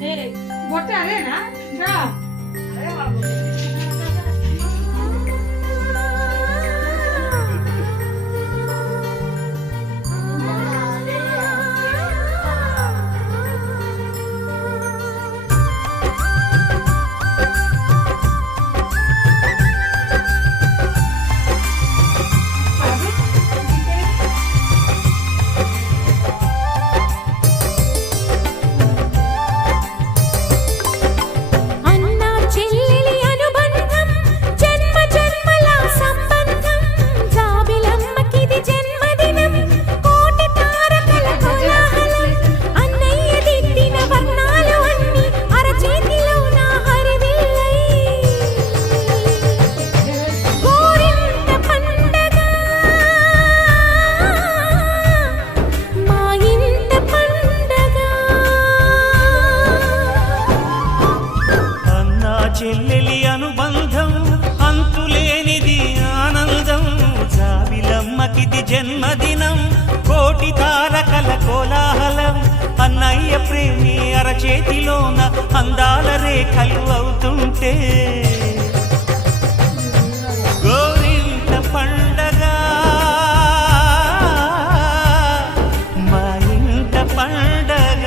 బొట్ట అదేనా ఇంకా చెల్లెలి అనుబంధం అంతులేనిది ఆనందం జాబిలమ్మకిది జన్మదినం కోటి తారకల కోలాహలం అన్నయ్య ప్రేమి అరచేతిలోన అందాల రేఖలు అవుతుంటే గోరింట పండగ మా ఇంట పండగ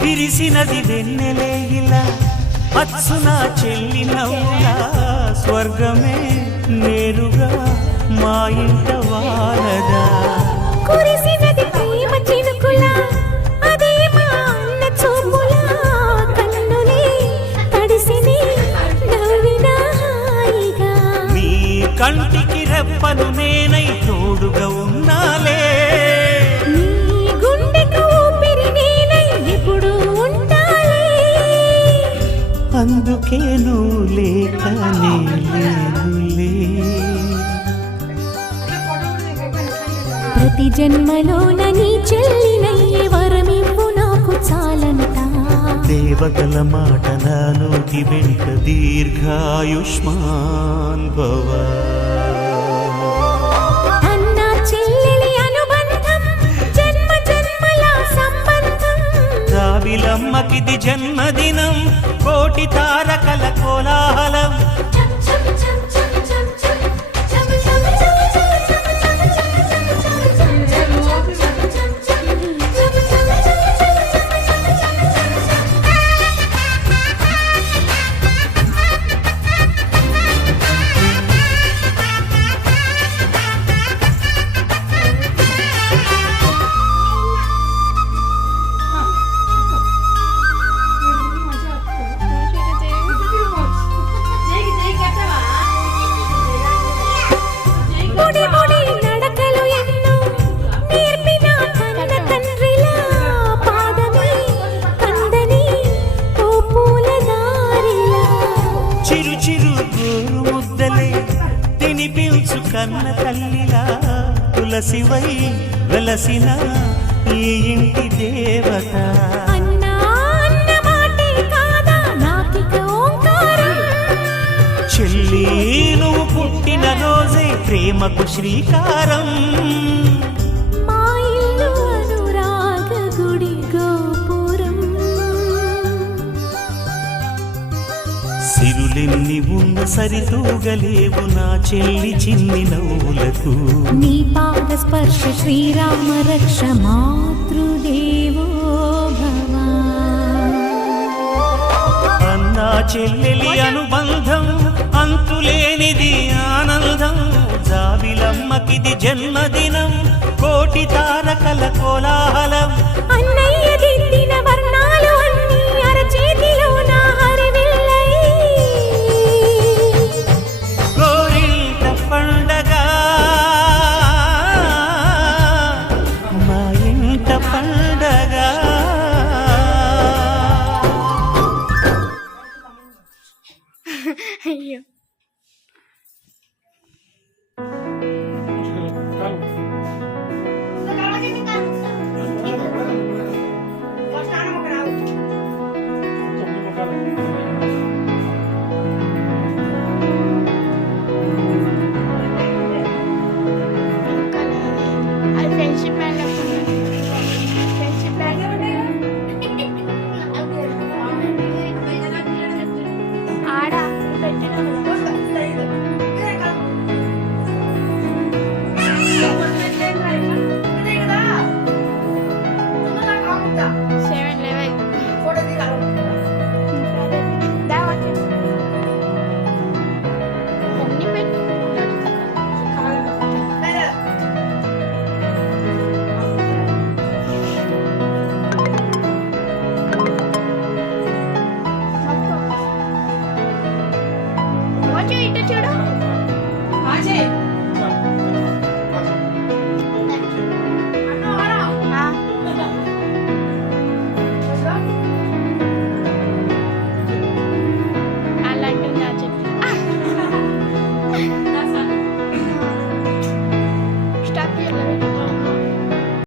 విరిసినది వెన్నెలే ఇలా అచ్చున చెల్లి నవ్వులా స్వర్గమే నేరుగా మా ఇంట వాలదా కురిసినది ప్రేమ చినుకులా అదే మా అన్న చూపులా కన్నులే తడిసిని నవ్వినా హాయిగా నీ కంటికి రెప్పను నేనై తోడుగా ఉన్నాలే అందుకే నువ్వు లేకనే లేనులే ప్రతి జన్మలోన నీ చెల్లినయ్యే వరమివ్వు నాకు చాలంట దేవతల మాట నా నోటి వెంట దీర్ఘాయుష్మాన్ భవ అన్న చెల్లెలి అనుబంధం జన్మ జన్మల సంబంధం జాబిలమ్మకిది జన్మదినం కోటి తారకల కోలాహలం కన్న తల్లిలా తులసివై వెలసిన ఈ ఇంటి దేవత అన్నా అన్న మాటే కాదా నాకిక ఓంకారం చెల్లి నువ్వు పుట్టిన రోజే ప్రేమకు శ్రీకారం మా ఇల్లు అనురాగ గుడి గోపురం సిరులెన్ని ఉన్న సరితూగలేవు నా చెల్లి చిన్ని నవ్వులకు నీ పాద స్పర్శ శ్రీరామ రక్ష మాతృదేవో భవ అన్నా చెల్లెలి అనుబంధం అంతులేనిది ఆనందం జాబిలమ్మకిది జన్మదినం కోటి తారకల కోలాహలం అన్నయ్య దిద్దిన వర్ణాలు అన్నీ అరచేతిలో ఉన్నాడు. ఆజయ్